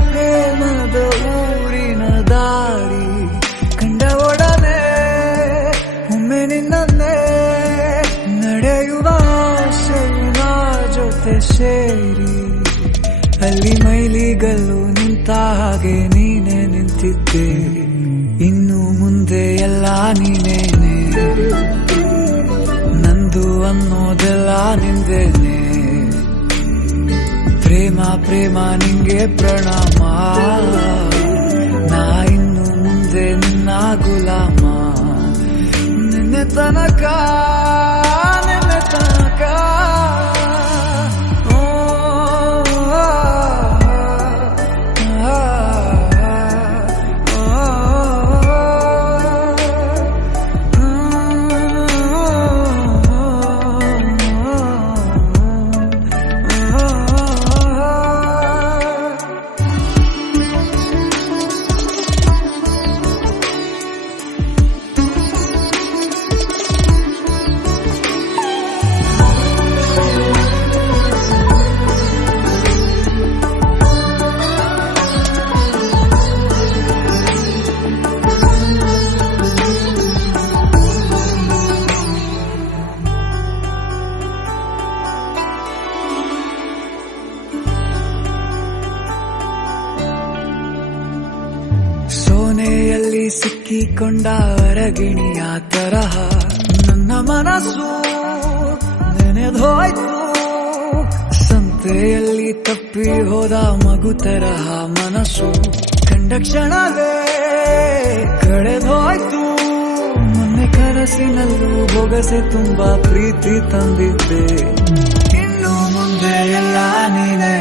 ಪ್ರೇಮದ ಊರಿನ ದಾರಿ ಕಂಡ ಒಡನೆ ಒಮ್ಮೆ ನಿನ್ನೇ ನಡೆಯುವ ಆಸೆಯ ಜೊತೆ ಸೇರಿ ಅಲ್ಲಿ ಮೈಲಿಗಲ್ಲು ನಿಂತ ಹಾಗೆ ನೀನೆ ನಿಂತಿದ್ದೆ. ಇನ್ನು ಮುಂದೆ ಎಲ್ಲ ನೀನೇನೆ, ನಂದು ಅನ್ನೋದೆಲ್ಲ ನಿಂದೇನೆ. ಪ್ರೇಮ ಪ್ರೇಮ ನಿಂಗೆ ಪ್ರಣಾಮ, ನಾ ಇನ್ನು ಮುಂದೆ ನಿನ್ನ ಗುಲಾಮ. ನಿನ್ನೆ ತನಕ ನಿನ್ನೆ ತನಕ ಸೋನೆಯಲ್ಲಿ ಸಿಕ್ಕಿಕೊಂಡ ಅರಗಿಣಿಯ ತರಹ ನನ್ನ ಮನಸ್ಸು ನೆನೆದೋಯ್ತು. ಸಂತೆಯಲ್ಲಿ ತಪ್ಪಿ ಹೋದ ಮಗು ತರಹ ಮನಸ್ಸು ಕಂಡ ಕ್ಷಣವೇ ಕಳೆದೋಯ್ತು. ಮೊನ್ನೆ ಕನಸಿನಲ್ಲೂ ಬೊಗಸೆ ತುಂಬಾ ಪ್ರೀತಿ ತಂದಿದ್ದೆ. ಇನ್ನು ಮುಂದೆ ಎಲ್ಲ ನೀನೇ